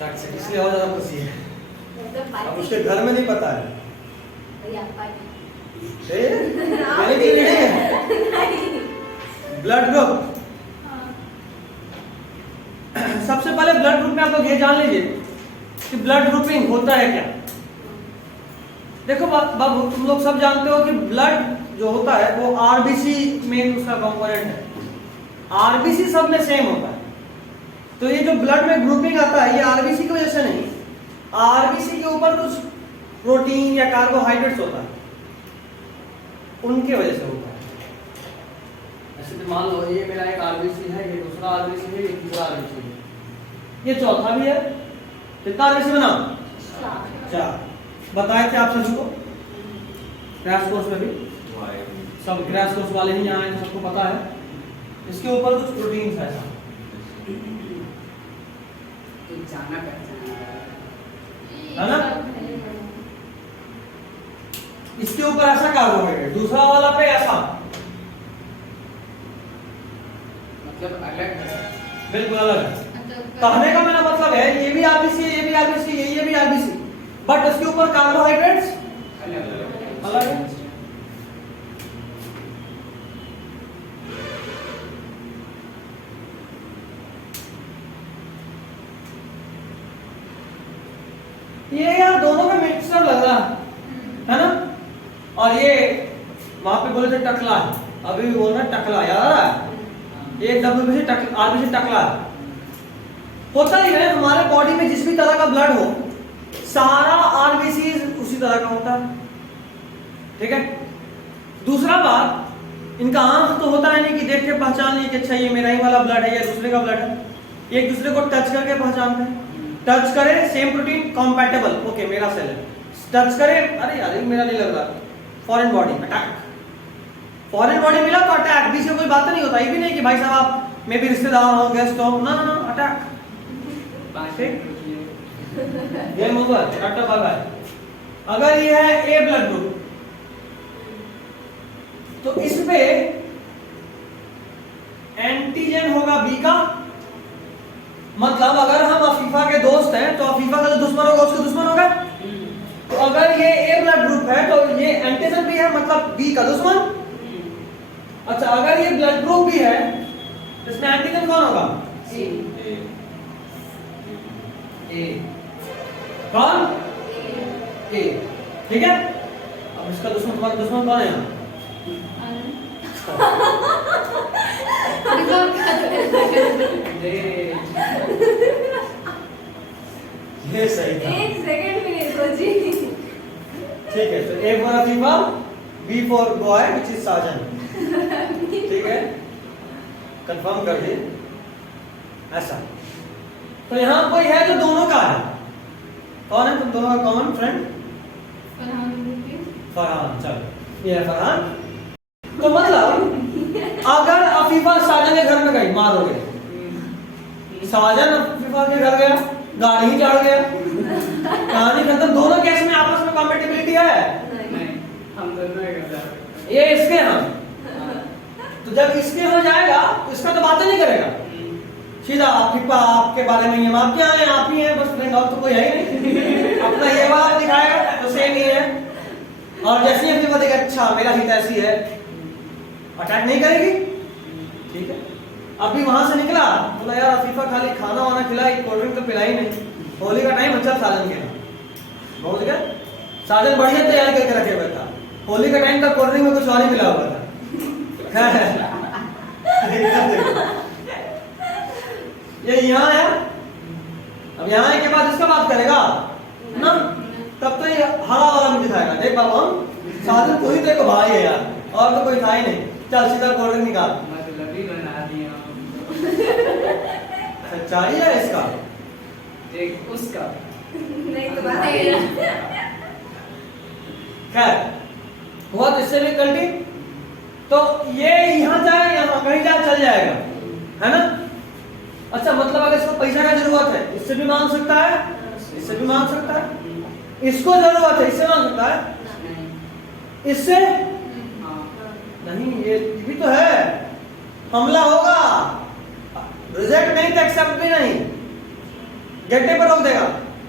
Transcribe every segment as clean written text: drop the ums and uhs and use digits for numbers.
Toxic इसलिए और ज्यादा खुशी है। अब उसके घर में नहीं पता है। ब्लड ग्रुप, सबसे पहले ब्लड ग्रुप में आप लोग ये जान लीजिए कि ब्लड ग्रुपिंग होता है क्या। देखो बाबू, तुम लोग सब जानते हो कि ब्लड जो होता है वो आरबीसी में उसका कंपोनेंट है। आरबीसी सब में सेम होता है। तो ये जो ब्लड में ग्रुपिंग आता है ये आरबीसी की वजह से नहीं, आरबीसी के ऊपर कुछ प्रोटीन या कार्बोहाइड्रेट्स होता है, उनके वजह से होता है। ऐसे तो मान लो ये मेरा एक आरबीसी है, ये दूसरा आरबीसी है, ये तीसरा आरबीसी है, ये चौथा भी है। कितना आरबीसी बना? 4। बताए थे आप सभी को क्रैश कोर्स में भी, सब क्रैश कोर्स वाले ही यहाँ आए तो सबको पता है। इसके ऊपर कुछ प्रोटीन्स है ऐसा, है ना? इसके ऊपर ऐसा कार्बोहाइड्रेट, दूसरा वाला पे ऐसा, मतलब अलग है, बिल्कुल अलग है। कहने का मेरा मतलब है ये भी आरबीसी है, ये भी आरबीसी है, ये भी आरबीसी, बट इसके ऊपर कार्बोहाइड्रेट्स अलग है। ये यार दोनों में मिक्सर लग रहा है ना? और ये वहां पे बोले थे टकला है, अभी भी बोल रहे हैं टकला, याद आ रहा है? एक डब्ल्यूबीसी टकला, आरबीसी टकला है। होता ही है हमारे बॉडी में जिस भी तरह का ब्लड हो, सारा आरबीसी उसी तरह का होता है, ठीक है? दूसरा बात, इनका आंख तो होता है नहीं कि देख के पहचान ली कि अच्छा ये मेरा ही वाला ब्लड है या दूसरे का ब्लड है। एक दूसरे को टच करके पहचानते हैं। टच करे सेम प्रोटीन कॉम्पैटिबल, ओके मेरा सेल है। टच करे, अरे यार मेरा नहीं लग रहा, foreign body attack, foreign body मिला तो अटैक, बीच में कोई बात नहीं होता। ये भी नहीं कि भाई साहब आप मे भी रिश्तेदार हो, गेस्ट हो, ना ना ना, attack, game over, tata bye bye. अगर ये है ए ब्लड ग्रुप तो इस पे एंटीजन होगा बी का, मतलब अगर हम अफीफा के दोस्त हैं तो अफीफा का जो दुश्मन होगा उसका दुश्मन होगा। तो अगर ये ए ब्लड ग्रुप है तो ये एंटीजन भी है, मतलब बी का दुश्मन। अच्छा, अगर ये ब्लड ग्रुप भी है तो इसमें एंटीजन कौन होगा? ए। कौन? ए, ठीक है? अब इसका दुश्मन, तुम्हारा दुश्मन कौन है? ये सही था। एक सेकंड भी नहीं सोची। ठीक है, तो A for Afifa, B for boy which is Sajan, ठीक है? कंफर्म कर दिए ऐसा। तो यहाँ कोई है जो दोनों का है, कौन है तुम दोनों का कॉमन फ्रेंड? फरहान। चलो ये है फरहान। तो मतलब अगर अफीफा साजन के घर में गई, मारोगे, साजन अफीफा के घर गया, गाड़ी ही चढ़ गया, कहानी खत्म। दोनों केस में आपस में कॉम्पेटिबिलिटी है? नहीं, हम दोनों एक हजार। ये इसके यहाँ, तो जब इसके हो जाएगा तो इसका तो बात नहीं करेगा, सीधा अफीफा आपके बारे में, ये आप क्या है, आप ही हैं बस, फ्रेंड और तो कोई है ही नहीं। अपना ये वाला दिखाएगा तो सेम ही है, और जैसे ही अफीफा देगा अच्छा मेरा हित ऐसी है, अटैक नहीं करेगी, ठीक है? अभी वहां से निकला, बोला यार अफीफा खाली खाना वाना खिलाई, कोल्ड ड्रिंक तो पिलाई नहीं, होली का टाइम अच्छा साजन के बहुत गया, साजन बढ़िया तैयार करके रखे हुए था, होली का टाइम तक कोल्ड ड्रिंक में कुछ और ही मिला हुआ था। ये यहाँ है, अब यहाँ आने के बाद इसका बात करेगा ना, तब तो ये हरा वाला भी दिखाएगा, देख बाबा हम साजन को ही देखो भाई है यार, और तो कोई था ही नहीं, चल सीधा कोल्ड ड्रिंक निकाल। मतलब ही बना दिया। सच्चाई है इसका, एक उसका नहीं तो बात है। खैर हुआ तो इससे भी गलती, तो ये यहाँ जाए, यहाँ कहीं जाए चल जाएगा, है ना? अच्छा, मतलब अगर इसको पैसा का जरूरत है इससे भी मांग सकता है, इससे भी मांग सकता है, इसको जरूरत है इससे मांग सकता है, इससे नहीं, ये भी तो है, हमला होगा, रिजेक्ट नहीं तो एक्सेप्ट भी नहीं, गड्ढे पर रोक देगा,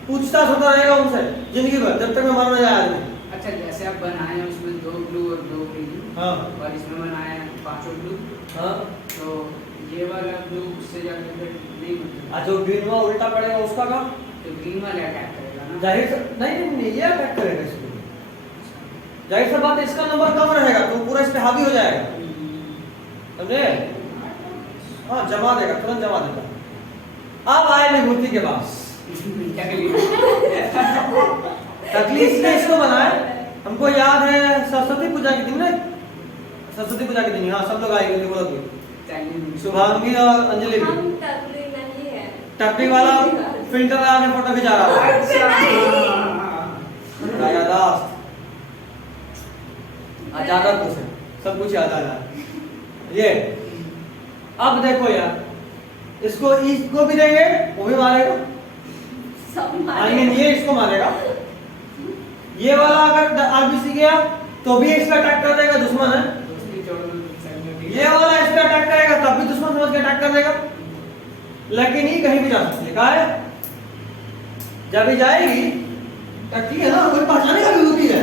पूछताछ होता रहेगा उनसे जिंदगी भर जब तक मैं मर न जाए आदमी। अच्छा जैसे आप बनाए हैं उसमें 2 ब्लू और 2 ग्रीन, हाँ और इसमें बनाए हैं 5 ब्लू, हाँ। तो ये वाला ब्लू उससे जाके फिर नहीं होता, आज जो ग्रीन हुआ उल्टा पड़ेगा उसका काम, तो ग्रीन वाला अटैक करेगा ना। जाहिर से नहीं ये अटैक करेगा इसको, जाहिर सी बात है इसका नंबर कम रहेगा तो पूरा इस पे हावी हो जाएगा, समझे? हाँ जमा देगा, तुरंत जमा देगा। अब आए विभूति के पास। तकलीफ ने इसको बनाया, हमको याद है सरस्वती पूजा के दिन ना, सरस्वती पूजा के दिन हाँ सब लोग आएंगे बोलो तो शुभांगी और अंजलि भी। हम टकली नहीं है। टकली वाला फिल्टर लगा के फोटो खिंचा रहा था। यादाश्त आजादा कुछ है, सब कुछ याद आ रहा है। ये अब देखो यार, इसको भी देंगे वो भी मारेगा, आई मीन ये इसको मारेगा, ये वाला अगर आरबीसी गया तो भी इस पे अटैक कर देगा, दुश्मन है। ये वाला इस पे अटैक करेगा तब भी दुश्मन समझ के अटैक कर देगा, लेकिन ये कहीं भी जा सकती है। कहा है जब भी जाएगी टक्की है ना, कोई पहचाने का भी होती है,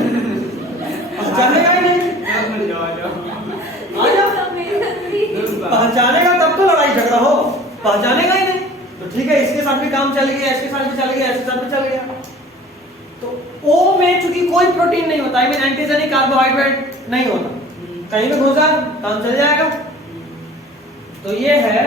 पहचानेगा ही नहीं, पहचानेगा तब तो लड़ाई झगड़ा हो, पहचानेगा ही नहीं तो ठीक है, इसके साथ भी काम चल गया, इसके साथ भी चल गया, इसके साथ भी चल गया। तो ओ में चूंकि कोई प्रोटीन नहीं होता, आई मीन एंटीजेनिक कार्बोहाइड्रेट नहीं होता, कहीं भी घुसा काम चल जाएगा। तो ये है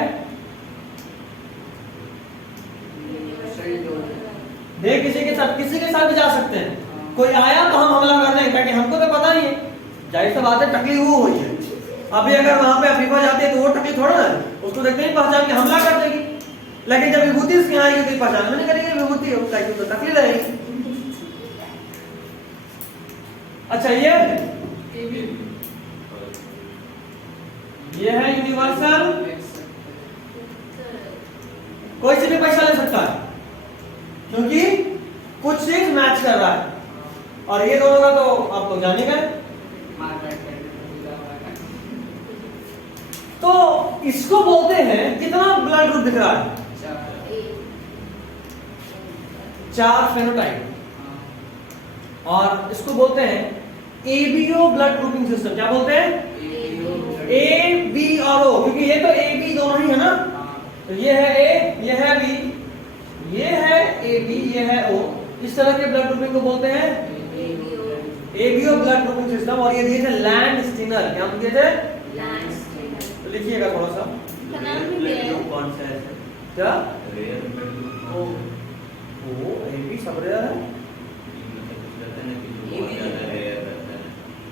देख, किसी के साथ भी जा सकते हैं, कोई आया तो हम हमला कर देंगे, क्योंकि हमको तो पता नहीं है, जाहिर सी बात है टकली वो हुई है। अभी अगर वहां पे अफीफा जाती है तो वो टकली थोड़ा ना है, उसको देखते ही पहचान के हमला कर देगी, लेकिन जब विभूति उसके यहाँ आएगी तो पहचान में नहीं करेगी विभूति हो, तो टकली रहेगी। अच्छा ये है यूनिवर्सल, कोई से भी पैसा ले सकता है क्योंकि कुछ चीज मैच कर रहा है, और ये दोनों का तो आप लोग जानेंगे। तो इसको बोलते हैं, कितना ब्लड ग्रुप दिख रहा है? 4 फेनोटाइप, और इसको बोलते हैं एबीओ ब्लड ग्रुपिंग सिस्टम। क्या बोलते हैं? ए बी और ओ, क्योंकि ये तो ए बी दोनों ही है ना, तो ये है ए, ये है बी, ये है ए बी, ये है ओ, इस तरह के ब्लड ग्रुपिंग को बोलते हैं एबीओ ब्लड ग्रुपिंग सिस्टम। और ये दिए थे लैंड स्टीनर, क्या दिए थे? तो लिखिएगा थोड़ा सा, कौन सा है क्या ओ ओ ए बी सब रेयर है,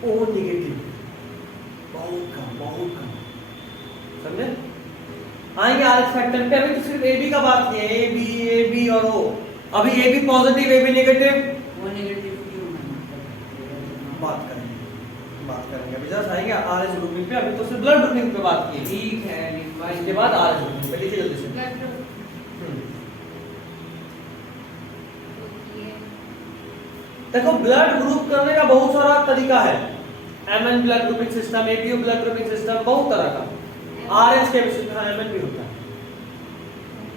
ओ नेगेटिव बहुत कम, समझे? आएंगे आरएच फैक्टर पे, अभी तो सिर्फ एबी का बात किया, ए बी और ओ। अभी A B positive, A B negative, वो नेगेटिव क्यों बात करेंगे अभी जस्ट आएंगे आरएच ग्रुपिंग पे, अभी तो सिर्फ ब्लड ग्रुपिंग पे बात की। ठीक है, इसके बाद आरएच ग्रुपिंग पे लिखिए जल्दी से। देखो ब्लड ग्रुप करने का बहुत सारा तरीका है, MN blood grouping system, ABO blood grouping system, बहुत तरह का। आरएच के सिस्टम एमएन भी होता है,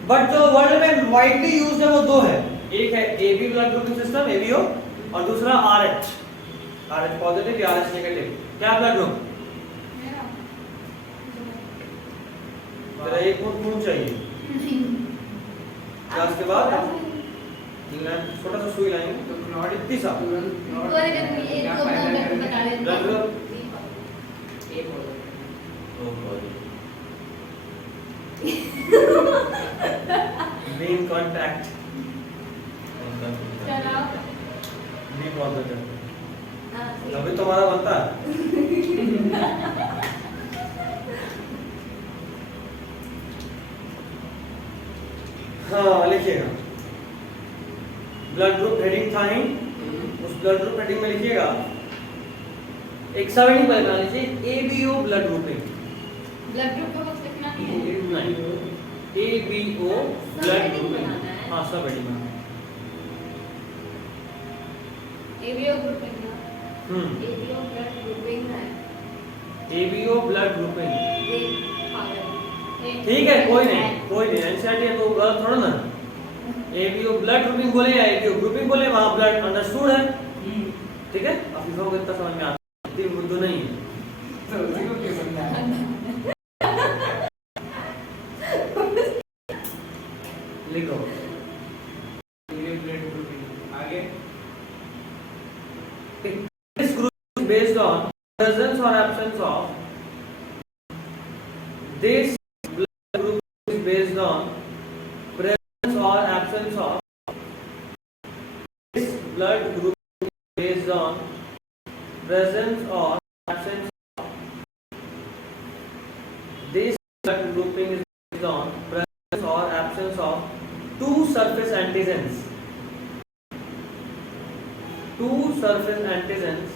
बट जो वर्ल्ड में वाइडली यूज्ड है वो 2 है, एक है AB blood grouping system ABO, और दूसरा आरएच, आरएच पॉजिटिव या आरएच नेगेटिव। क्या ब्लड ग्रुप? तेरा एक खून चाहिए, क्या उसके बाद छोटा सा सुई लाएंगे तो क्लॉट इतनी सा blood group been contact B positive, अभी तुम्हारा बनता है। हाँ लिखिएगा ब्लड ग्रुप हेडिंग था ही, उस ब्लड ग्रुप हेडिंग में लिखिएगा एक सब हेडिंग बना लीजिए ABO blood grouping. Blood group का कुछ लिखना नहीं है, एबीओ ब्लड ग्रुपिंग, हाँ सब हेडिंग बनाना है। एबीओ ग्रुपिंग ना, एबीओ ब्लड ग्रुपिंग है, एबीओ ब्लड ग्रुपिंग, ये पागल ठीक है, कोई नहीं एनसीईआरटी है तो गलत थोड़ा ना, एबीओ ब्लड ग्रुपिंग बोले या एबीओ ग्रुपिंग बोले, वहां ब्लड अंडरस्टूड है, ठीक है। अफीफा को इतना समझ में आता है, इतनी उर्दू नहीं है। तो उसी को क्यों समझा लिखो ये ब्लड ग्रुपिंग आगे this group is based on presence or absence of this blood group is based on presence or absence of this blood group is based on presence or absence of this blood grouping is based on presence or absence of two surface antigens. Two surface antigens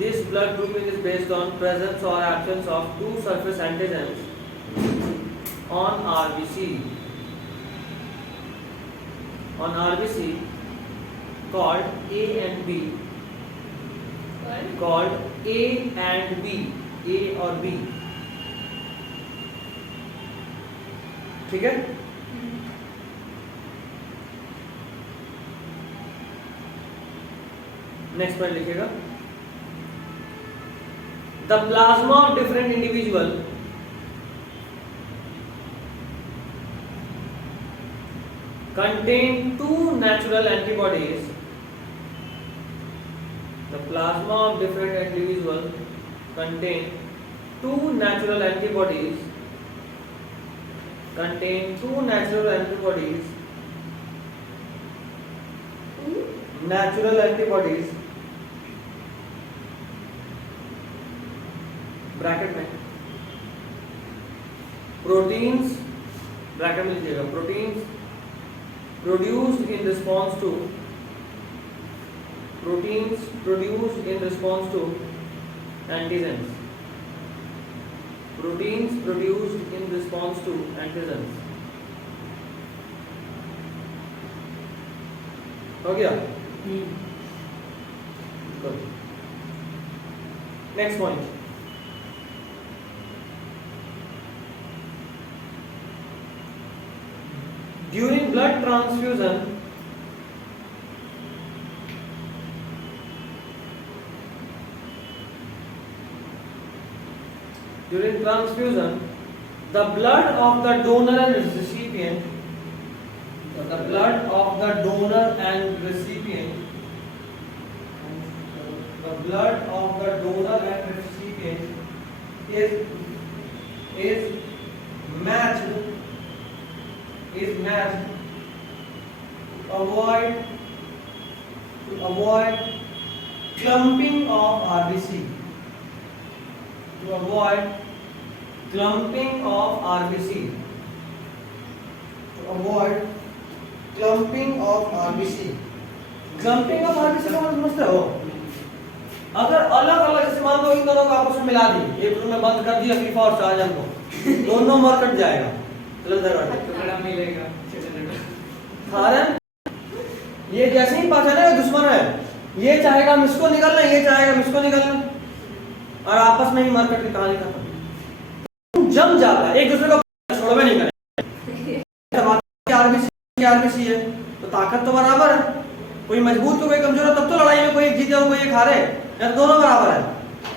this blood grouping is based on presence or absence of two surface antigens on RBC called A and B, called A and B, A और B, ठीक है। Next point लिखिएगा, the plasma of different individual contain two natural antibodies. The plasma of different individuals contain two natural antibodies. Contain two natural antibodies. Natural antibodies. Bracket में proteins, bracket में लीजिएगा, proteins produced in response to proteins produced in response to antigens, proteins produced in response to antigens, हो गया। Good, next point, during blood transfusion the blood of the donor and recipient, the blood of the donor and recipient, the blood of the donor and recipient is matched to avoid clumping of RBC, to avoid clumping of RBC, to avoid clumping of RBC. clumping of RBC को समझते हो? अगर अलग अलग, जैसे मान लो इन दोनों को आपस में मिला दी, एक रूम में बंद कर दिया फीफा और शाहजहां को, दोनों मर कट जाएगा, टुकड़ा मिलेगा कारण ये जैसे ही पहचाने दुश्मन है, ये चाहेगा हम इसको निकलना, ये चाहेगा हम इसको निकलना, और आपस में ही मारकट की कहानी खत्म, जम जाता है, एक दूसरे को छोड़वे नहीं करेंगे। आरबीसी है तो ताकत तो बराबर है, कोई मजबूत तो कोई कमजोर है, तब तो लड़ाई में कोई एक जीते और कोई एक हारे, या दोनों बराबर है।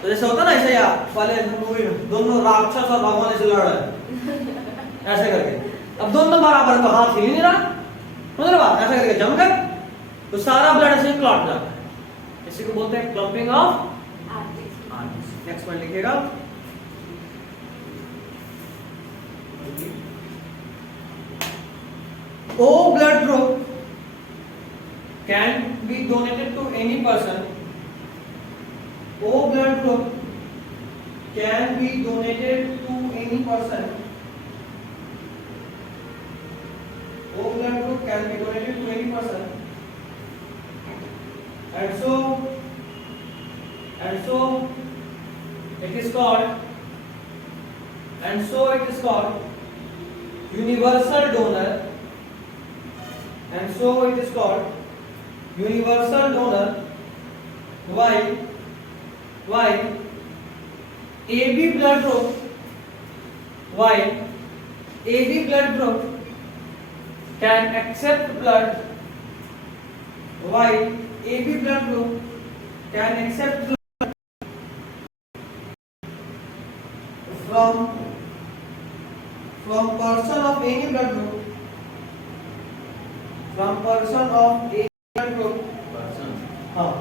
तो जैसे होता ना, ऐसे यार पहले दोनों राक्षस और भगवान ऐसे लड़ रहे हैं ऐसे करके, अब दोनों बराबर तो हाथ हिल ही नहीं रहा, समझ रहे बात, ऐसे करके जम गए तो सारा ब्लड ऐसे क्लॉट जाता है, इसी को बोलते हैं clumping of RBC. Next point लिखिएगा, O blood group can be donated to any person. O blood group can be donated to any person. O blood group can be donated to any person. And so it is called universal donor. And so it is called universal donor. Why AB blood group why AB blood group can accept blood, why AB blood group can accept blood from person of any blood group, from person of any blood group, person. हाँ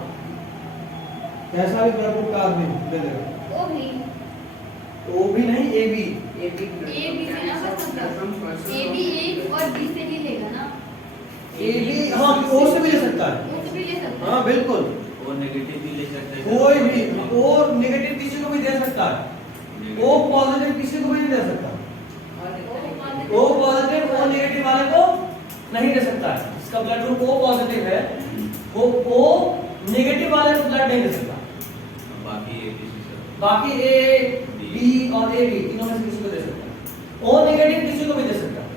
कैसा भी blood group का आदमी ले लेगा, ओ भी ओ भी नहीं ए बी, ए बी से ना बस ए बी एक और बी से ही लेगा ना, ए बी हाँ ओ से भी ले सकता है, ओ से भी ले सकता है। हाँ बिल्कुल, वो नेगेटिव भी ले सकते हैं, कोई भी ओ नेगेटिव किसी को भी दे सकता है, ओ पॉजिटिव किसी को भी नहीं दे सकता, ओ पॉजिटिव ओ नेगेटिव वाले को नहीं दे सकता है, इसका ब्लड ग्रुप ओ पॉजिटिव है, वो ओ नेगेटिव वाले को ब्लड नहीं दे सकता, बाकी ए बी सी सब बाकी ए बी और ए बी तीनों में से किसी को दे सकता है, ओ नेगेटिव किसी को भी दे सकता है,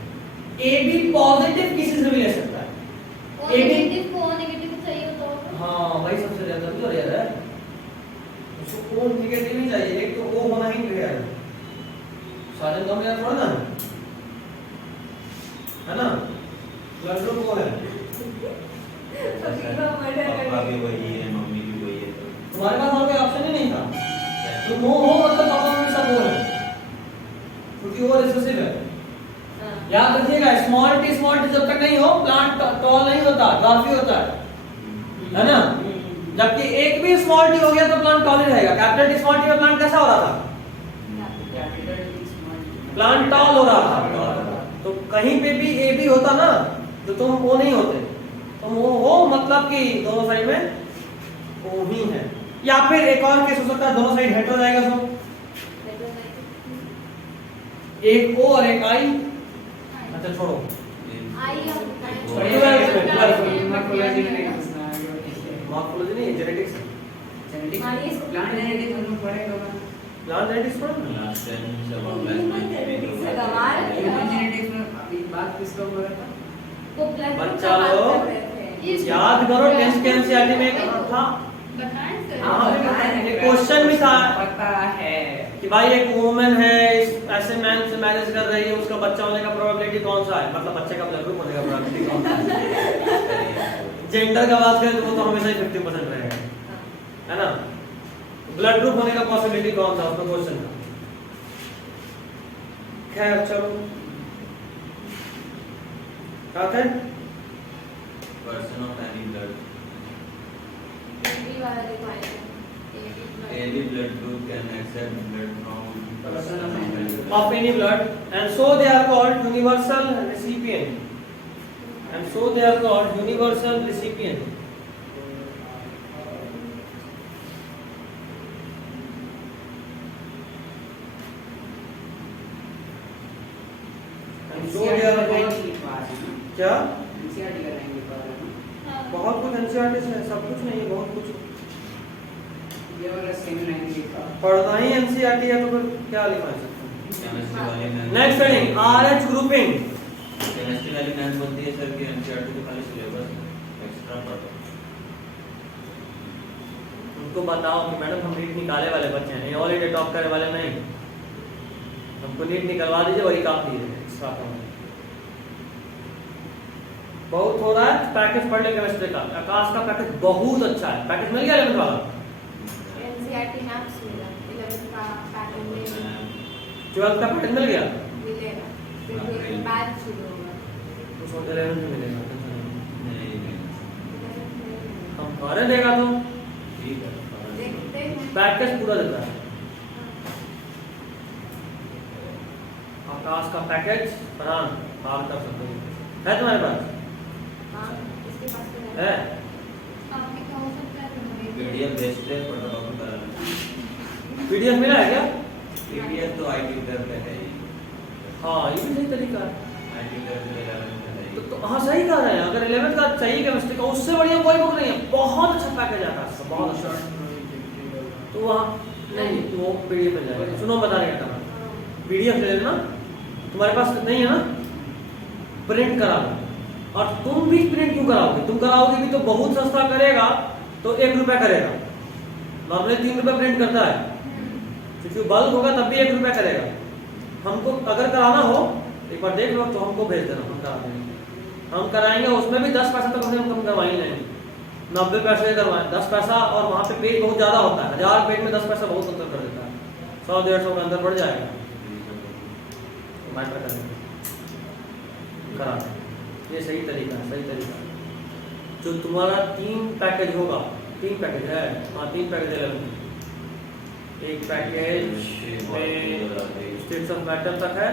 ए बी पॉजिटिव किसी से भी ले सकता है, ओ ए बी नेगेटिव को ओ नेगेटिव चाहिए होता होगा। हाँ वही सबसे ज्यादा भी और यार है, उसको ओ नेगेटिव ही चाहिए, एक तो ओ होना ही चाहिए, सारे कम यार थोड़ा ना है ना, ब्लड ग्रुप वो है, पापा भी वही है, मम्मी भी वही है, तो तुम्हारे पास और कोई ऑप्शन ही नहीं था, तुम हो मतलब पापा मम्मी सब वो है, क्योंकि वो रिसेसिव है। याद रखिएगा स्मॉल टी जब तक नहीं हो प्लांट टॉल नहीं होता, ड्वार्फी होता है ना, जबकि एक भी स्मॉल टी हो गया तो प्लांट टॉल ही रहेगा। कैपिटल टी स्मॉल टी में प्लांट कैसा हो रहा था, प्लांट टॉल हो रहा था, तो कहीं पे भी ए बी होता ना तो तुम वो नहीं होते, तुम वो हो मतलब कि दोनों साइड में ओ ही है, या फिर एक और केस हो सकता है दोनों साइड हेटेरो जाएगा, तो एक ओ और एक आई, अच्छा छोड़ो मॉर्फोलॉजी नहीं जेनेटिक्स, प्लांट जेनेटिक्स हम लोग पढ़े होगा, प्लांट जेनेटिक्स पढ़ो ना, लास्ट टाइम सब ऑनलाइन ह्यूमन जेनेटिक्स में अभी बात किसका हो रहा था? बच्चा लोग याद करो टेस्ट के एनसीईआरटी में एक था, एक क्वेश्चन भी था पता है कि भाई एक वुमन है ऐसे मैन से मैरिज कर रही है, उसका बच्चा होने का प्रोबेबिलिटी कौन सा है, मतलब बच्चे का ब्लड ग्रुप होने का प्रोबेबिलिटी कौन सा है, जेंडर का बात करें तो वो तो हमेशा ही 50% रहेगा, है ना, ब्लड ग्रुप होने का पॉसिबिलिटी कौन था उसका क्वेश्चन था। खैर चलो क्या थे, पर्सन ऑफ एनी ब्लड, ए वाला देखो आएगा, any blood group can accept blood from of any blood, and so they are called universal recipient, and so they are called universal recipient. And so they are called क्या NCERT का time लिखा है ना, बहुत कुछ NCERT से है, सब कुछ नहीं है, बहुत कुछ ये वाला सेम लाइन लिखा पढ़ना ही एनसीईआरटी है तो फिर क्या लिखा है। केमिस्ट्री वाली ma'am, next heading RH grouping, chemistry वाली मैम बोलती है सर कि एनसीईआरटी तो खाली सिलेबस एक्स्ट्रा पढ़ो, उनको बताओ कि मैडम हम नीट निकाले वाले बच्चे हैं, ये ऑलरेडी टॉप करने वाले नहीं, हमको नीट निकलवा दीजिए वही काफी है, एक्स्ट्रा पढ़ो बहुत हो रहा है। पैकेज पढ़ ले केमिस्ट्री का, आकाश का पैकेज बहुत अच्छा है, पैकेज मिल गया 11th वाला, एनसीईआरटी मैथ्स मिला 11th का पैटर्न में 12th का पैकेज मिल गया, मिलेगा, फिर बैच शुरू होगा, तो सोच 11th में मिलेगा, नहीं हम करे देगा तो ठीक है, देखते हैं। पैकेज पूरा देता है आकाश का पैकेज, फरहान बाहर कर सकते है तुम्हारे पास हाँ, इसके पास तो है, आपके क्या हो सकता है तुम्हारे पीडीएफ भेजते हैं फोटोकॉपी करा, पीडीएफ मिला है क्या, पीडीएफ तो आई ट्यूटर पे है ही, हाँ ये भी सही तरीका है, आई ट्यूटर पे 11 पे है ही, तो हाँ सही कह रहे हैं, अगर 11th का चाहिए केमिस्ट्री का उससे बढ़िया कोई बुक नहीं है, बहुत अच्छा पैकेज आता है, बहुत अच्छा, तो वहाँ नहीं तो वो पीडीएफ मिल जाएगा, सुनो बता रहे क्या पीडीएफ ले लेना, तुम्हारे पास नहीं है ना प्रिंट करा लो, और तुम भी प्रिंट क्यों कराओगे, तुम कराओगे भी तो बहुत सस्ता करेगा, तो 1 रुपया करेगा, नॉर्मली 3 रुपया प्रिंट करता है, क्योंकि बल्क होगा तब भी 1 रुपया करेगा, हमको अगर कराना हो एक बार देख लो तो हमको भेज देना, हम करा देंगे। हम कराएंगे, उसमें भी 10 पैसा तक हम करवा ही लेंगे। 90 पैसे करवाएं 10 पैसा, और वहाँ पे पेज बहुत ज़्यादा होता है। 1000 पेज में 10 पैसा बहुत अंतर कर देता है। 100-150 के अंदर बढ़ जाएगा। मैटर करेंगे करा दें। ये सही तरीका है, सही तरीका है। जो तुम्हारा 3 पैकेज होगा, 3 पैकेज है, हाँ 3 पैकेज है। एक पैकेज में स्टेट्स ऑफ मैटर तक है,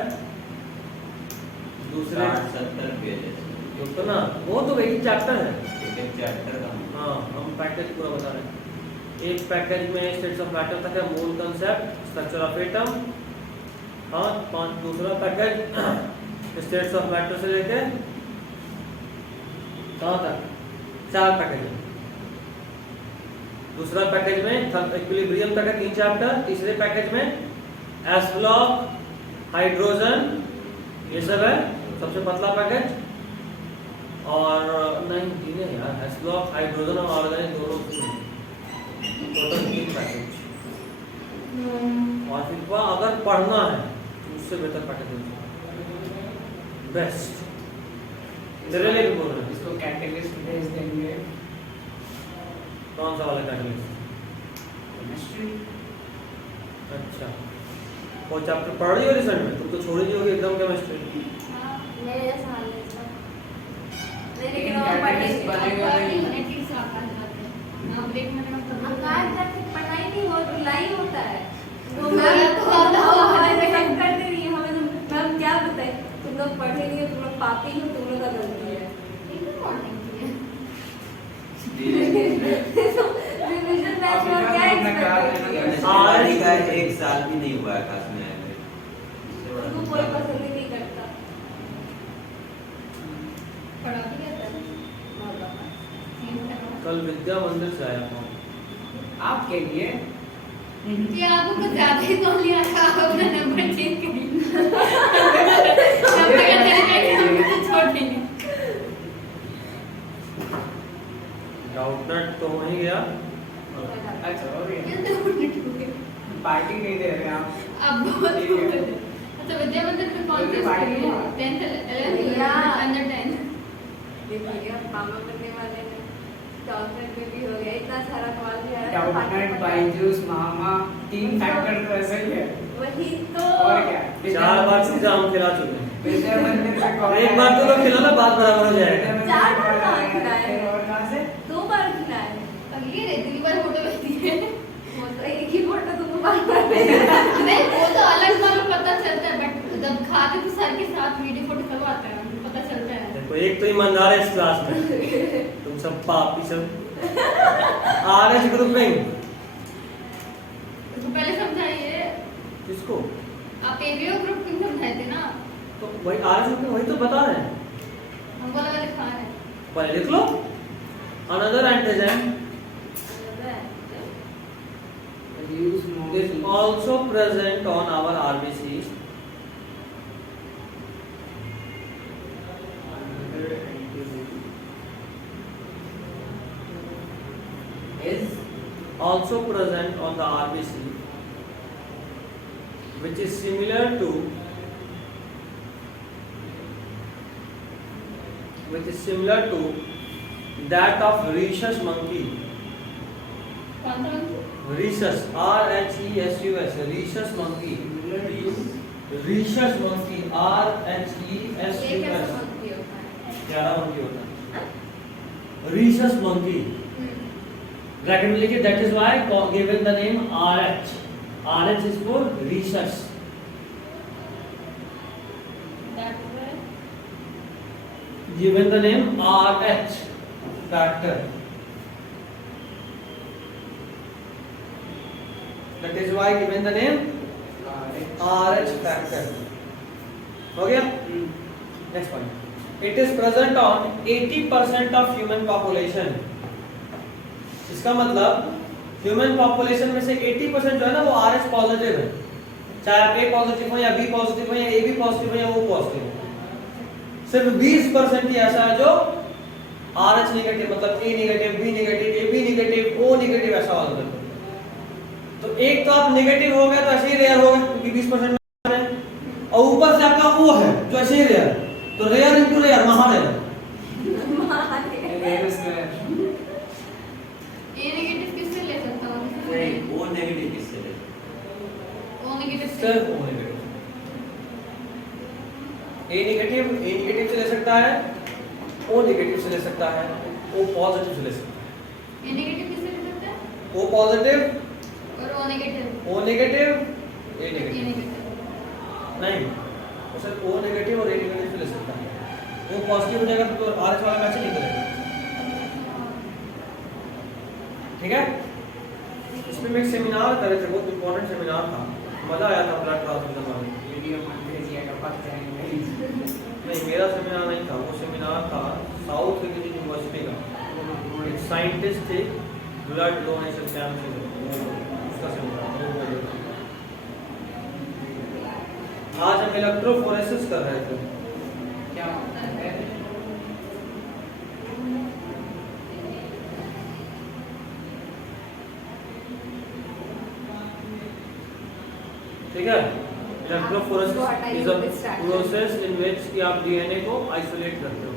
दूसरे 70 पेज तो ना वो तो एक चैप्टर है, एक चैप्टर का। हाँ हम पैकेज पूरा बता रहे हैं। एक पैकेज में स्टेट्स ऑफ मैटर तक है, मूल कंसेप्ट, स्ट्रक्चर ऑफ एटम, हाँ 5। दूसरा पैकेज स्टेट्स ऑफ मैटर से लेके कहाँ तक, 4 पैकेज है। दूसरा पैकेज में इक्विलिब्रियम तक है 3 चैप्टर। तीसरे पैकेज में एस ब्लॉक, हाइड्रोजन, ये सब है, सबसे पतला पैकेज। और नहीं 3 है यार, एस ब्लॉक, हाइड्रोजन और ऑर्गेनिक दोनों, टोटल 3 पैकेज। और फिर अगर पढ़ना है तो उससे बेहतर पैकेज बेस्ट तेरे लिए भी बोल रहे हैं। इसको कैटेलिस्ट भेज देंगे। कौन सा वाला कैटेलिस्ट? केमिस्ट्री। अच्छा, वो चैप्टर पढ़ रही हो रिसेंट में? तुम तो छोड़ दी होगी एकदम केमिस्ट्री। हाँ, मेरे जैसा हाल है इसका। नहीं, लेकिन लेकिन वो पढ़ने catalyst बनेगा नहीं। एटलीस्ट आकाश जाते हैं। हाँ, ब्रेक में आकाश जाके पढ़ाई नहीं हो, रुलाई होता है। वो मैम तो हमें हेल्प करते नहीं है, हमें तो मैम क्या बताए, तुम लोग पढ़े नहीं हो, तुम लोग पापी हो, तुम लोग का गलती है। एकदम मॉर्निंग रिवीजन बैच में क्या एक्सपेक्ट करती है? आज का 1 साल भी नहीं हुआ है क्लास में आए हुए। उनको कोई पसंद ही नहीं करता। पढ़ा भी रहता है। कल विद्या मंदिर से आया हूँ। आपके लिए कि आपको कुछ ज्यादा ही तो लिया था, अपना नंबर चेंज करिए। नंबर का चेंज करके छोड़ देंगे। डाउटनेट तो वहीं गया। अच्छा हो गया। ये तो उल्टी पार्टी नहीं दे रहे आप। अब बहुत अच्छा विद्या मंदिर में कौन सी पार्टी स्कूल है? हुआ। 10th 11th under 10। देखिए मामा करने वाले ने डॉक्टर में भी हो गया, इतना सारा कॉल किया है। डाउटनेट, बायजूस, मामा, 3 फैक्टर तो ऐसे ही है। वही तो। और क्या? 4 बार से जाम खिला चुके हैं। विद्या मंदिर से कॉल एक बार तो लोग खिलाना, बात बराबर हो जाएगा। 4 बार कहाँ खिलाए? फिर और कहाँ से? 2 बार खिलाए। अब ये रहती है पर फोटो भेजती है। वो तो एक ही फोटो तुमको बार-बार नहीं वो तो अलग बार पता चलता है, बट जब खाते तो सर के साथ वीडियो फोटो सब आता है, पता चलता है। देखो एक तो ईमानदार है इस क्लास में, तुम सब पापी सब। आरएच ग्रुपिंग इसको पहले समझाइए। किसको? आप एवीओ ग्रुप क्यों समझाए थे ना? तो वही आरएच ग्रुपिंग वही तो बता रहे हैं। हमको लगा लिखा है। पहले लिख लो another antigen Use more is also present on our RBCs is also present on the RBC which is similar to that of rhesus monkey. कौन सा monkey? Rhesus, R-H-E-S-U-S, rhesus monkey. Rhesus monkey, ये कैसा R-H-E-S-U-S. Monkey होता है? प्यारा monkey होता है। Rhesus monkey. Bracket में लिखिए, that is why given the name RH. RH is for rhesus. That's why Given the name RH factor. That is why given the name RH factor. हो गया? Next point. It is present on 80% of human population. इसका मतलब human population में से 80% जो है ना वो RH पॉजिटिव है, चाहे आप A पॉजिटिव हो या B पॉजिटिव हो या AB पॉजिटिव हो या O पॉजिटिव हो। सिर्फ 20% ही ऐसा है जो RH नेगेटिव, मतलब A negative, B negative, AB negative, O negative ऐसा वाला है। तो एक तो आप नेगेटिव हो गया तो ऐसे ही रेयर हो गए क्योंकि 20% में है। और ऊपर से आपका ओ है जो ऐसे ही रेयर, तो रेयर इंटू रेयर महारेयर। रेयर स्क्वायर ए नेगेटिव किससे ले सकता हूँ? नहीं वो नेगेटिव किससे ले? ओ नेगेटिव से। सिर्फ ओ नेगेटिव। ए नेगेटिव से ले सकता है, ओ नेगेटिव से ले सकता है, ओ पॉजिटिव से ले सकता है। ए नेगेटिव किससे ले सकता है? ओ पॉजिटिव, और ओ नेगेटिव। ओ नेगेटिव, ए ए नेगेटिव नेगेटिव। नहीं, वो सिर्फ ओ नेगेटिव और ए नेगेटिव से ले सकता है। वो पॉजिटिव हो जाएगा तो आरएच वाला मैच नहीं करेगा। ठीक है, इसमें मैं एक सेमिनार कर रहे थे, बहुत इंपॉर्टेंट सेमिनार था, मजा आया था ब्लड ट्रांसफ्यूजन में। वीडियो मन भेजिएगा पक जाएंगे। नहीं मेरा सेमिनार नहीं था, वो सेमिनार था साउथ की किसी यूनिवर्सिटी का, एक साइंटिस्ट थे ब्लड डोनेशन कैंप से, उसका सेमिनार था। आज हम इलेक्ट्रोफोरेसिस कर रहे थे। क्या होता है? ठीक है, electrophoresis is a process in which कि आप डीएनए को आइसोलेट करते हो।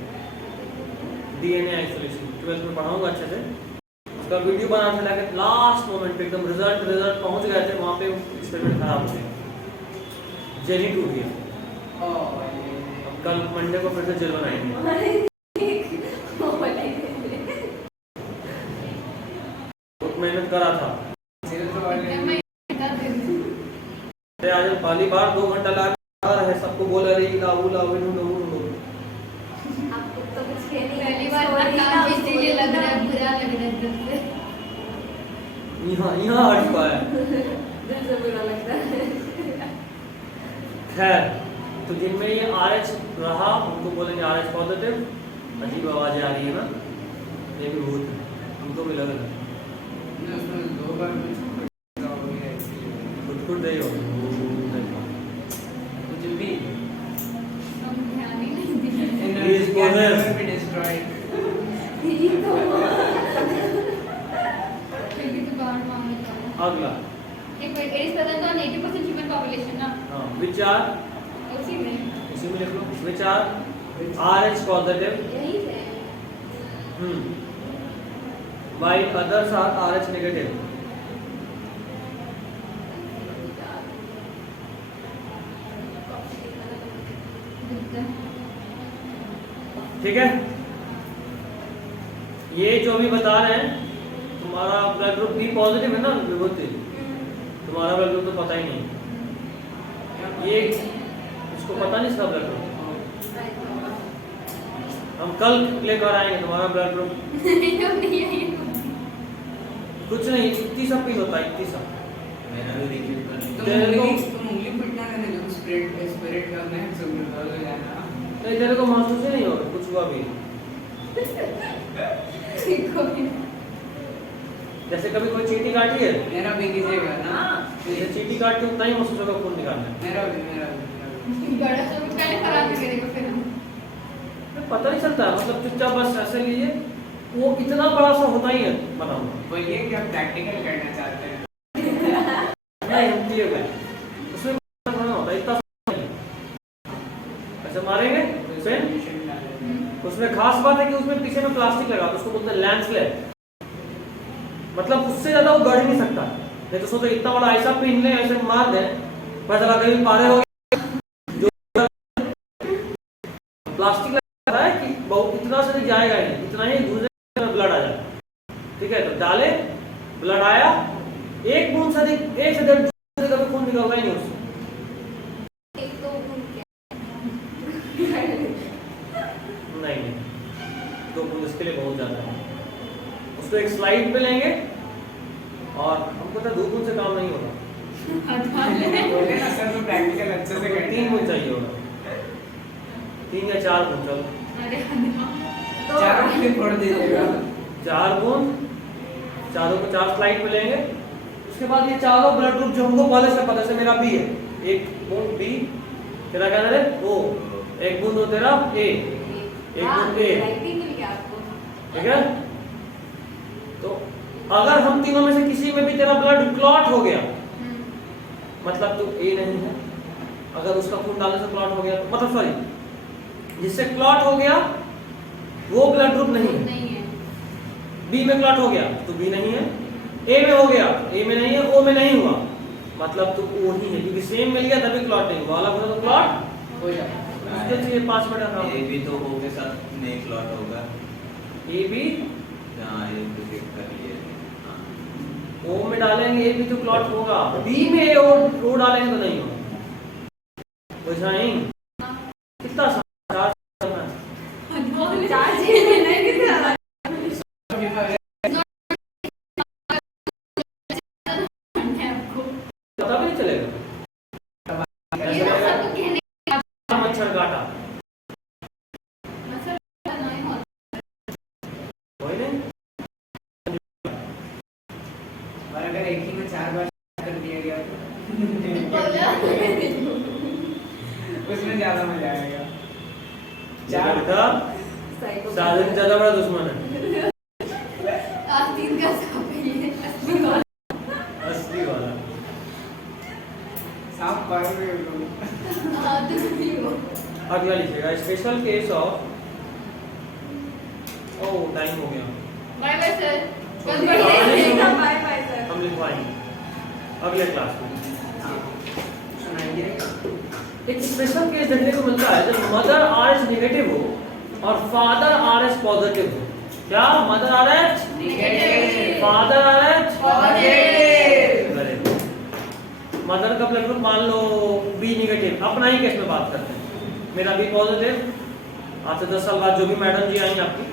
डीएनए आइसोलेशन 12th में पढ़ाऊंगा अच्छे से, उसका वीडियो बना था, लेकिन लास्ट मोमेंट पे एकदम रिजल्ट पहुंच गए थे, वहां पे एक्सपेरिमेंट खराब हो गया, जेल ही टूट गया। अब कल मंडे को फिर से जेल बनाएंगे। बहुत मेहनत करा था। आज पहली बार 2 घंटा लगा रहे, सबको बोला रही लाऊ लाऊ नो नो नो। आपको तो कुछ कहने पहली बार इतना काम इसीलिए लग रहा है, बुरा लग रहा है दिल से। यहाँ हट पाया। दिल से बुरा लगता है। खैर, तो जिनमें ये RH रहा उनको बोलेंगे RH पॉजिटिव। अजीब आवाजें आ रही है ना, ये भी भूत है, उनको भी लग रहा है। उसमें 2 बार हो गया इसलिए खुद दे हो कुछ भी हम ध्यान ही नहीं दिया। Please go there. be destroyed. ये तो फिर भी तो बाहर मांगता हूँ। अगला एक minute, it is present on 80% human population ना? हाँ, विचार उसी में। इसी में लिख लो, विचार RH पॉजिटिव यही है। while others are RH negative। ठीक है, ये जो भी बता रहे हैं, तुम्हारा ब्लड ग्रुप बी पॉजिटिव है ना विभूति, तुम्हारा ब्लड ग्रुप तो पता ही नहीं, ये इसको पता नहीं इसका ब्लड ग्रुप। हम कल लेकर आएंगे तुम्हारा ब्लड ग्रुप। कुछ नहीं, इतनी सब पी होता है, इतनी सब। मेरा भी रिव्यू कर तुम तेरे को उंगली फिटना करने लगे, स्पिरिट करना है, सब निकाल हो जाना। नहीं, तेरे को महसूस ही नहीं होगा कुछ हुआ भी। जैसे कभी कोई चींटी काटी है, मेरा भी कीजिएगा ना। जैसे चींटी काट के उतना ही महसूस होगा खून निकालना है। मेरा भी बड़ा सब पहले खराब भी करेगा फिर हम। तो पता नहीं चलता है, मतलब चुपचाप बस ऐसे लीजिए, वो इतना बड़ा सा होता ही है बना हुआ। बोलिए कि आप प्रैक्टिकल करना चाहते हैं। नहीं, हम किए हुए हैं। उसमें थोड़ा होता है, इतना नहीं। ऐसे मारेंगे पेन, उसमें खास बात है कि उसमें पीछे में प्लास्टिक लगा, तो उसको बोलते हैं लैंडस्लेट, मतलब उससे ज्यादा वो गढ़ ही नहीं सकता। नहीं तो सोचो इतना बड़ा ऐसा पिन ले, ऐसे मार दे, पता चला कहीं पारे हो गए, जो प्लास्टिक लगा है कि बहुत इतना से नहीं जाएगा ही नहीं, इतना ही घुस ब्लड आ जाए। ठीक है, तो डाले, ब्लड आया, एक बूंद से एक से 1.5 बूंद से कभी खून निकलता ही नहीं उससे। एक तो उनके नहीं, 2 बूंद इसके लिए बहुत ज्यादा है। उसको एक स्लाइड पे लेंगे, और हमको तो 2 बूंद से काम नहीं होगा, बोले ना सर, तो प्रैक्टिकल अच्छे से हमको करना 3 बूंद चाहिए होगा, 3 या 4 बूंद। चलो अरे तो चारों के फोड़ दीजिएगा। 4 बूंद, चारों को 4 स्लाइड पे लेंगे। उसके बाद ये चारों ब्लड ग्रुप जो हमको पहले से पता है, मेरा बी है, 1 बूंद बी, तेरा क्या है ओ, 1 बूंद हो तेरा ए, 1 बूंद ए। राइटिंग मिल गया आपको। ठीक है, तो अगर हम तीनों में से किसी में भी तेरा ब्लड क्लॉट हो गया, मतलब तू ए नहीं है, अगर उसका खून डालने से क्लॉट हो गया तो मतलब सॉरी, जिससे क्लॉट हो गया वो ब्लड ग्रुप नहीं है। नहीं है। बी में क्लॉट हो गया तो बी नहीं है, ए में हो गया ए में नहीं है, ओ में नहीं हुआ मतलब तो ओ ही है, क्योंकि सेम मिल गया तभी क्लॉट नहीं हुआ, अलग होता तो क्लॉट हो जाता उसके लिए 5 मिनट का ए भी तो ओ के साथ नहीं क्लॉट होगा। ए बी हाँ ये तो चेक कर लिए। हाँ ओ में डालेंगे ए भी तो क्लॉट होगा, बी में ए ओ डालेंगे तो नहीं होगा। बुझाएं कितना चार्ज करना है? चार्ज नहीं कितना आपको पता भी नहीं चलेगा। ये ना सबको कहने मच्छर काटा मसर नहीं होता। कोई नहीं, और अगर एक ही में 4 बार कर दिया गया तो उसमें ज्यादा मजा आएगा। चार का साइको साधन ज्यादा बड़ा दुश्मन है। आस्तीन का सांप है ये असली वाला। असली वाला सांप पार में लोग आदमी हो। अगला लिखिएगा स्पेशल केस ऑफ, ओ टाइम हो गया, बाय बाय सर। कल बाय बढ़िया बाय बाय सर। हम लिखवाएंगे अगले क्लास में। सुनाइए। एक स्पेशल केस देखने को मिलता है जब मदर आरएच नेगेटिव हो और फादर आरएच पॉजिटिव हो। क्या? Mother RH negative, father RH positive. Very good. Mother का ब्लड ग्रुप मान लो बी नेगेटिव, अपना ही केस में बात करते हैं, मेरा बी पॉजिटिव, आज से 10 साल बाद जो भी मैडम जी आएंगे आपकी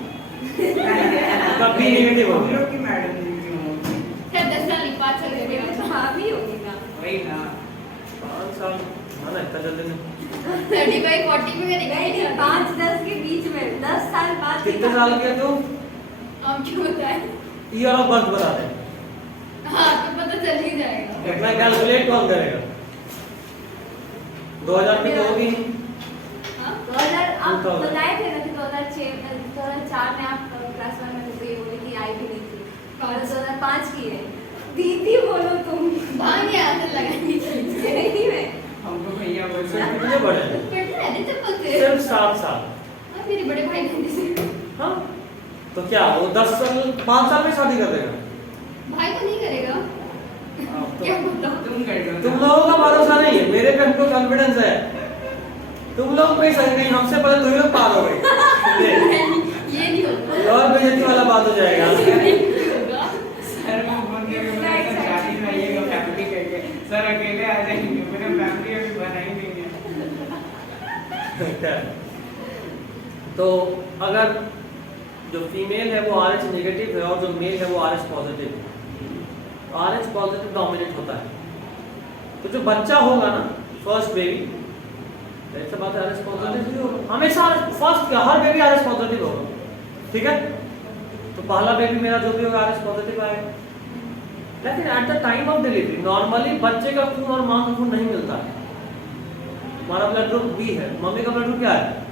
उनका बी नेगेटिव हो हम गया। लोग की मैडम जी क्यों होगी? सर 10 साल 5 साल के बाद तो आप ही होगी ना। वही ना। 5 साल हाँ ना, इतना जल्दी नहीं। 35 40 में करेगा नहीं 5-10 के बीच में 10 साल बाद कितने साल के तू? हम क्यों बताएं? ईयर ऑफ बर्थ बता दे, हाँ तो पता चल ही जाएगा। इतना कैलकुलेट कौन करेगा? 2000 की तो होगी नहीं। हाँ 2000 आप 2000 बताए थे ना कि 2004 में आप क्लास 1 में थे तो ये बोले कि आई भी नहीं थी, और 2005 की है। दीदी बोलो तुम। भांग यहाँ से लगानी चाहिए। सही में हमको भैया बोल सिर्फ कितने बड़े हैं? पढ़ते रहते चप्पल से। सिर्फ 7 साल। हाँ, मेरे बड़े भाई बहन से। हाँ तो क्या वो 10 साल 5 साल में शादी कर देगा? भाई तो नहीं करेगा। क्या बोलता हूँ? तुम कर दो। तुम लोगों का भरोसा नहीं है, मेरे पे हमको कॉन्फिडेंस है। तुम लोग कहीं सही नहीं, हमसे पहले तुम लोग पार हो गए। ये नहीं होगा। और बेइज्जती वाला बात हो जाएगा। होगा। सर मैं फोन करके बोला सर शादी में आइएगा फैमिली करके, सर अकेले आ जाएंगे, मैंने फैमिली अभी बनाई नहीं है। तो अगर जो फीमेल है वो RH नेगेटिव है और जो मेल है वो RH पॉजिटिव है, RH पॉजिटिव डोमिनेट होता है, तो जो बच्चा होगा ना फर्स्ट बेबी, ऐसा बात है RH पॉजिटिव ही होगा हमेशा। फर्स्ट क्या हर बेबी RH पॉजिटिव होगा, ठीक है? तो पहला बेबी मेरा जो भी होगा RH पॉजिटिव आएगा। लेकिन at the time of delivery normally बच्चे का खून और माँ का खून नहीं मिलता है। हमारा ब्लड ग्रुप बी है, मम्मी का ब्लड ग्रुप क्या है?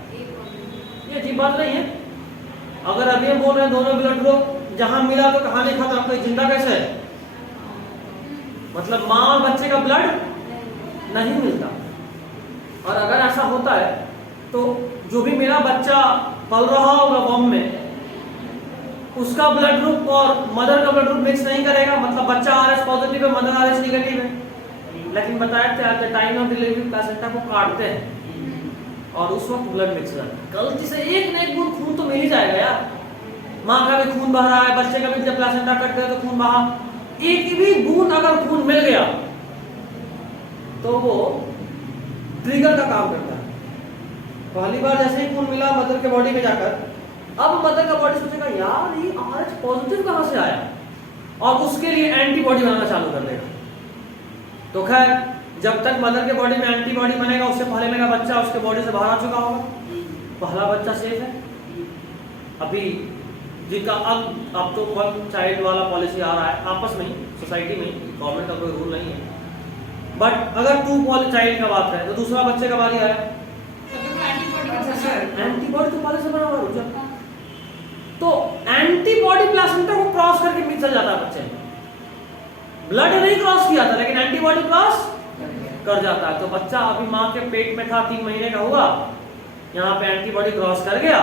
ये अजीब बात नहीं है। अगर अभी हम बोल रहे हैं दोनों ब्लड ग्रुप जहां मिला तो कहानी खत्म, तो जिंदा कैसे है? मतलब माँ और बच्चे का ब्लड नहीं मिलता। और अगर ऐसा होता है तो जो भी मेरा बच्चा पल रहा होगा वॉम में, उसका ब्लड ग्रुप और मदर का ब्लड ग्रुप मिक्स नहीं करेगा, मतलब बच्चा RH पॉजिटिव है, मदर RH नेगेटिव है। लेकिन बताया था at the time of delivery placenta को काटते हैं और उस वक्त ब्लड मिक्स हो जाता है। गलती से एक न एक बूंद खून तो मिल ही जाएगा यार। माँ का भी खून बह रहा है, बच्चे का भी जब प्लेसेंटा कट गया तो खून बहा, एक भी बूंद अगर खून मिल गया तो वो ट्रिगर का काम करता है। पहली बार जैसे ही खून मिला मदर के बॉडी में जाकर, अब मदर का बॉडी सोचेगा यार ये RH पॉजिटिव कहाँ से आया, और उसके लिए एंटीबॉडी बनाना चालू कर देगा। तो खैर जब तक मदर के बॉडी में एंटीबॉडी बनेगा उससे पहले मेरा बच्चा उसके बॉडी से बाहर आ चुका होगा, पहला बच्चा सेफ है। अभी जिनका अब तो 1 चाइल्ड वाला पॉलिसी आ रहा है आपस में ही, सोसाइटी में, गवर्नमेंट का कोई रूल नहीं है। बट अगर 2 चाइल्ड का बात है तो दूसरा बच्चे का बारी आया, अच्छा सर, एंटीबॉडी तो पहले से बना हुआ रुक जाता, तो एंटीबॉडी प्लासेंटा को क्रॉस करके मिल चल जाता है बच्चे में। ब्लड नहीं क्रॉस किया था लेकिन एंटीबॉडी क्रॉस कर जाता है। तो बच्चा अभी माँ के पेट में था, 3 महीने का हुआ, यहाँ पे एंटीबॉडी क्रॉस कर गया,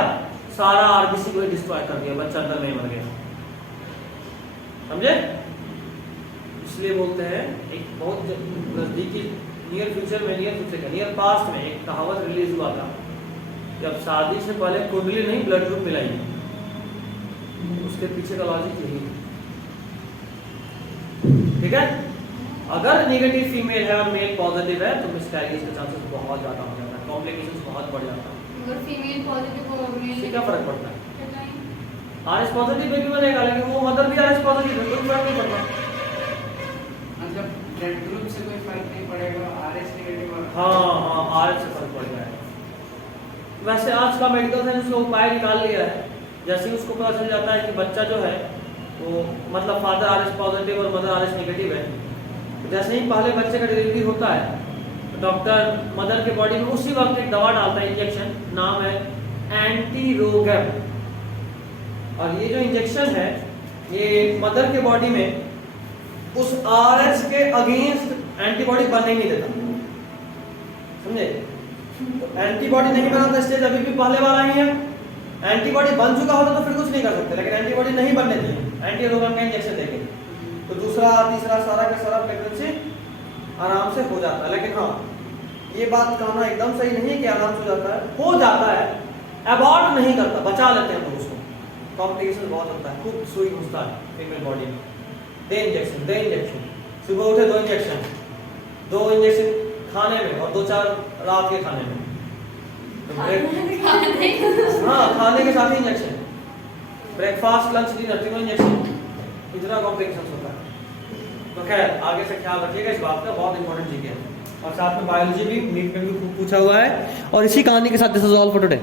सारा आरबीसी को डिस्ट्रॉय कर दिया, बच्चा अंदर में मर गया। समझे? इसलिए बोलते हैं एक बहुत नजदीकी नियर फ्यूचर पास्ट में एक कहावत रिलीज हुआ था कि अब शादी से पहले कुंडली नहीं ब्लड ग्रुप मिलाइए। उसके पीछे का लॉजिक यही है। ठीक है? अगर नेगेटिव फीमेल है और मेल पॉजिटिव है तो मिसकैरेज का चांसेस बहुत ज्यादा हो जाता है, कॉम्प्लिकेशंस बहुत बढ़ जाता है। अगर फीमेल पॉजिटिव हो इससे क्या फर्क पड़ता है? आरएस पॉजिटिव बेबी बनेगा, लेकिन वो मदर भी आरएस पॉजिटिव है, कोई फर्क नहीं पड़ता। मतलब ब्लड ग्रुप से कोई फर्क नहीं पड़ेगा, आरएस नेगेटिव और हाँ आरएस से फर्क पड़ जाएगा। वैसे आज का मेडिकल साइंस उसका उपाय निकाल लिया है। जैसे ही उसको पता चल जाता है कि बच्चा जो है वो मतलब फादर आरएस पॉजिटिव और मदर आरएस नेगेटिव है, तो जैसे ही पहले बच्चे का डिलीवरी होता है तो डॉक्टर मदर के बॉडी में उसी वक्त एक दवा डालता है, इंजेक्शन, नाम है एंटीरोगैम। और ये जो इंजेक्शन है ये मदर के बॉडी में उस आरएस के अगेंस्ट एंटीबॉडी बनने ही नहीं देता। समझे? तो एंटीबॉडी नहीं बना तो स्टेज अभी भी पहले वाला ही है। एंटीबॉडी बन चुका होता तो फिर कुछ नहीं कर सकते, लेकिन एंटीबॉडी नहीं बनने दी, एंटीरोगैम का इंजेक्शन देंगे तो दूसरा तीसरा सारा का सारा प्रेगनेंसी आराम से हो जाता है। लेकिन हाँ, ये बात कहना एकदम सही नहीं है कि आराम से हो जाता है, हो जाता है, अबॉर्ट नहीं करता, बचा लेते हैं हम उसको। कॉम्प्लिकेशन बहुत होता है, खूब सुई घुसता है फीमेल बॉडी में। दे इंजेक्शन, सुबह उठे 2 इंजेक्शन, 2 इंजेक्शन खाने में और 2-4 रात के खाने में। तो हाँ, खाने के साथ ही इंजेक्शन, ब्रेकफास्ट लंच डिनर तीनों इंजेक्शन, इतना कॉम्प्लिकेशन होता है। तो खैर आगे से ख्याल रखिएगा इस बात का, बहुत इंपॉर्टेंट चीज है। और साथ में बायोलॉजी भी नीट में भी खूब पूछा हुआ है। और इसी कहानी के साथ this is all for today.